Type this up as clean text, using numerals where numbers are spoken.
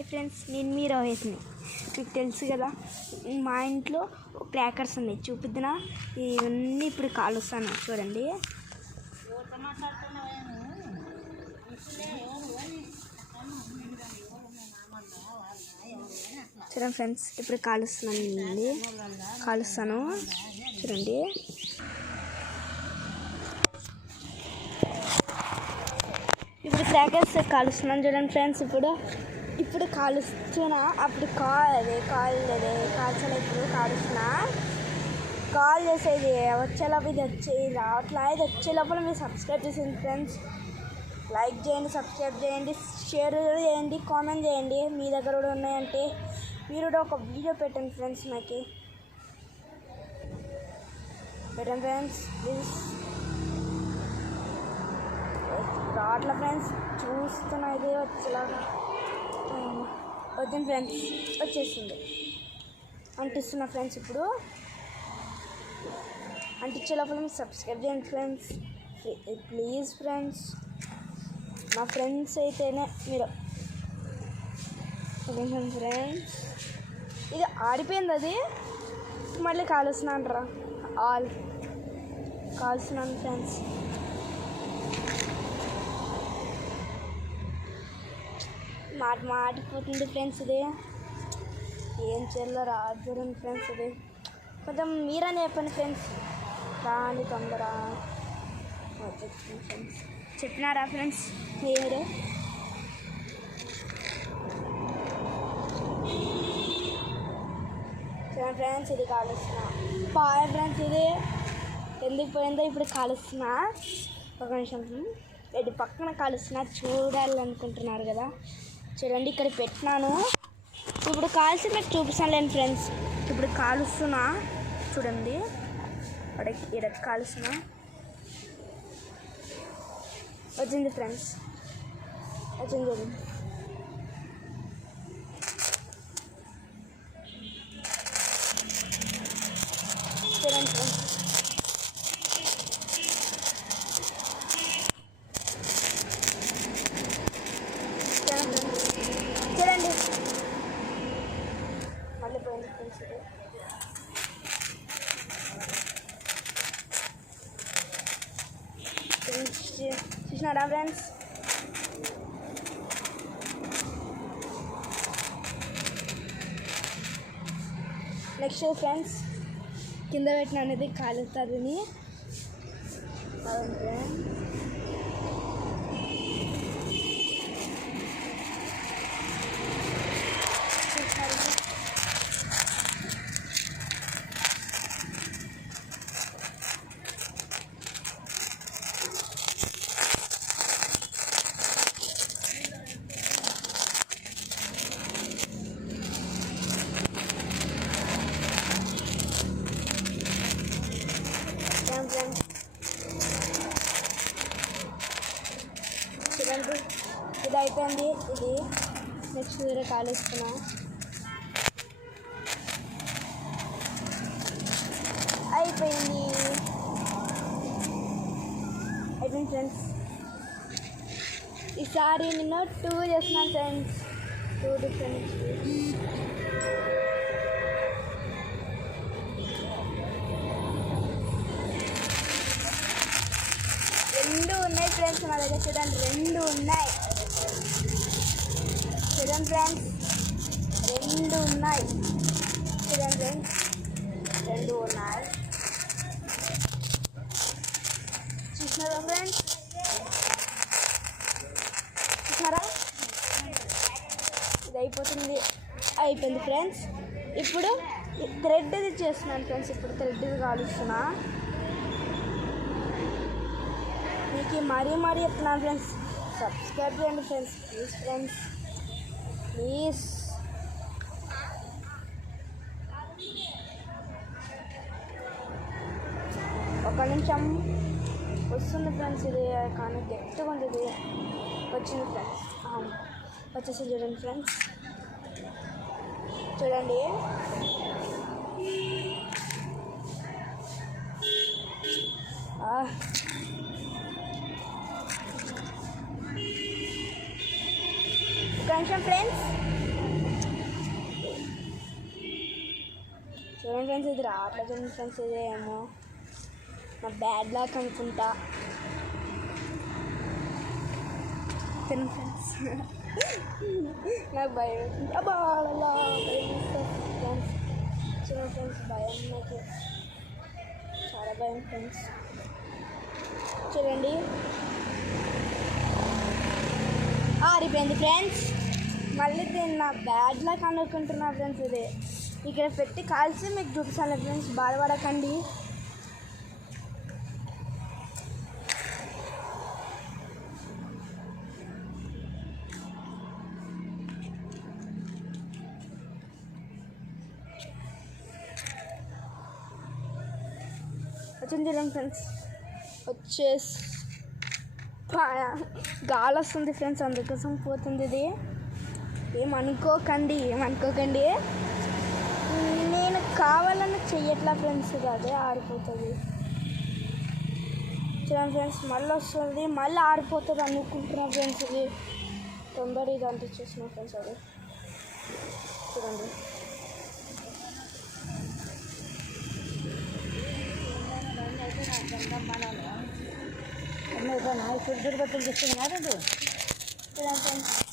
Hi friends, నేను మీ రోహిత్ని. మీకు తెలుసు కదా, మా ఇంట్లో క్రాకర్స్ ఉన్నాయి. చూపిద్దునా? ఇవన్నీ ఇప్పుడు కాలుస్తాను, చూడండి. చూడండి ఫ్రెండ్స్, ఇప్పుడు కాలుస్తాను చూడండి. ఇప్పుడు క్రాకర్స్ కాలుస్తున్నాను చూడండి ఫ్రెండ్స్. ఇప్పుడు కాలుస్తున్నా, అప్పుడు కాల్చలే. ఇప్పుడు కాలుస్తున్నా. కాల్ చేసేది వచ్చేలోపు ఇది రావట్లా. ఇది వచ్చే లోపల మీరు సబ్స్క్రైబ్ చేసేయండి ఫ్రెండ్స్. లైక్ చేయండి, సబ్స్క్రైబ్ చేయండి, షేర్ చేయండి, కామెంట్ చేయండి. మీ దగ్గర కూడా ఉన్నాయంటే మీరు కూడా ఒక వీడియో పెట్టండి ఫ్రెండ్స్. నాకు పెట్టండి ఫ్రెండ్స్ ప్లీజ్. రావట్లా ఫ్రెండ్స్, చూస్తున్నా. ఇదే వచ్చేలాగా వచ్చింది ఫ్రెండ్స్, వచ్చేసింది. అంటిస్తున్నా ఫ్రెండ్స్. ఇప్పుడు అంటించే లోపల మీరు సబ్స్క్రైబ్ చేయండి ఫ్రెండ్స్ ప్లీజ్ ఫ్రెండ్స్. నా ఫ్రెండ్స్ అయితేనే మీరు ఫ్రెండ్స్. ఇది ఆడిపోయింది, అది మళ్ళీ కాలుస్తున్నాను రా. కాలుస్తున్నాను ఫ్రెండ్స్. మాటిపోతుంది ఫ్రెండ్స్. ఇది ఏం చేయాలో రాదు ఫ్రెండ్స్. ఇది కొంచెం మీరనే చెప్పండి ఫ్రెండ్స్. రాని తొందర ఫ్రెండ్స్. చెప్పినారా ఫ్రెండ్స్ మీరే? చూడండి ఫ్రెండ్స్, ఇది కాలుస్తున్నా. పాయ ఫ్రెండ్స్, ఇది ఎందుకు పోయిందో ఇప్పుడు కాలుస్తున్నా. ఒక నిమిషం, ఇది పక్కన కాలుస్తున్నా. చూడాలనుకుంటున్నారు కదా, చూడండి. ఇక్కడ పెట్టినాను. ఇప్పుడు కాల్చి మీకు చూపిస్తాను లేండి ఫ్రెండ్స్. ఇప్పుడు కాలుస్తున్నా చూడండి. ఇక్కడ కాలుస్తున్నా. వచ్చింది ఫ్రెండ్స్, వచ్చింది చూడండి. చూడండి ఫ్రెండ్స్, చూడండి. మళ్ళీ పోయింది ఫ్రెండ్స్. చూసినారా ఫ్రెండ్స్? నెక్స్ట్ ఫ్రెండ్స్, కింద పెట్టిన అనేది కాలుతుంది. చూడండి, ఇది అయిపోయింది. ఇది నెక్స్ట్ వేరే కాలుస్తున్నా. అయిపోయింది ఫ్రెండ్స్. ఈసారి నేను 2 చేస్తున్నాను ఫ్రెండ్స్. 2 డిఫరెంట్. రెండు ఉన్నాయి ఫ్రెండ్స్ మా దగ్గర. చూడండి, 2 ఉన్నాయి. చూడండి ఫ్రెండ్స్, 2 ఉన్నాయి. చూడండి ఫ్రెండ్స్, 2 ఉన్నాయి. చూసినారా ఫ్రెండ్స్? చూసినారా? ఇది అయిపోయింది ఫ్రెండ్స్. ఇప్పుడు థ్రెడ్ ఇది చేస్తున్నాను ఫ్రెండ్స్. ఇప్పుడు థ్రెడ్ ఇది కాలుస్తున్నా. మీకు మరీ చెప్తున్నాను ఫ్రెండ్స్, సబ్స్క్రైబ్ చేయండి ఫ్రెండ్స్ ప్లీజ్. Friends please. ఒక నిమిషం వస్తుంది ఫ్రెండ్స్. ఇది కానీ గట్టిగా ఉంది. ఇది వచ్చింది ఫ్రెండ్స్, వచ్చేసి చూడండి ఫ్రెండ్స్. చూడండి, ఒక నిమిషం ఫ్రెండ్స్. చూడండి ఫ్రెండ్స్, ఇది రావట్లేదు ఫ్రెండ్స్. ఇది ఏమో నా బ్యాడ్ లాక్ అనుకుంటా. ఫ్రెండ్స్ నాకు భయం అబ్బా ఫ్రెండ్స్. చూడండి ఫ్రెండ్స్, భయం నాకు చాలా భయం ఫ్రెండ్స్. చూడండి ఆరిపోయింది ఫ్రెండ్స్. మళ్ళీ దీన్ని నా బ్యాడ్ లాక్ అనుకుంటున్నా ఫ్రెండ్స్. ఇది ఇక్కడ పెట్టి కాల్చి మీకు చూపిస్తాను ఫ్రెండ్స్, బాధపడకండి. వచ్చింది చూడండి ఫ్రెండ్స్, వచ్చేసి గాలి వస్తుంది ఫ్రెండ్స్, అందుకోసం పోతుంది. ఇది ఏమనుకోకండి. నేను కావాలని చెయ్యట్లా ఫ్రెండ్స్, ఇది అదే ఆరిపోతుంది. చూడండి ఫ్రెండ్స్, మళ్ళీ వస్తుంది, మళ్ళీ ఆరిపోతుంది అనుకుంటున్నా ఫ్రెండ్స్. ఇది తొందర ఇది అంటించేసిన ఫ్రెండ్స్. అది చూడండి చూడండి ఫ్రెండ్స్.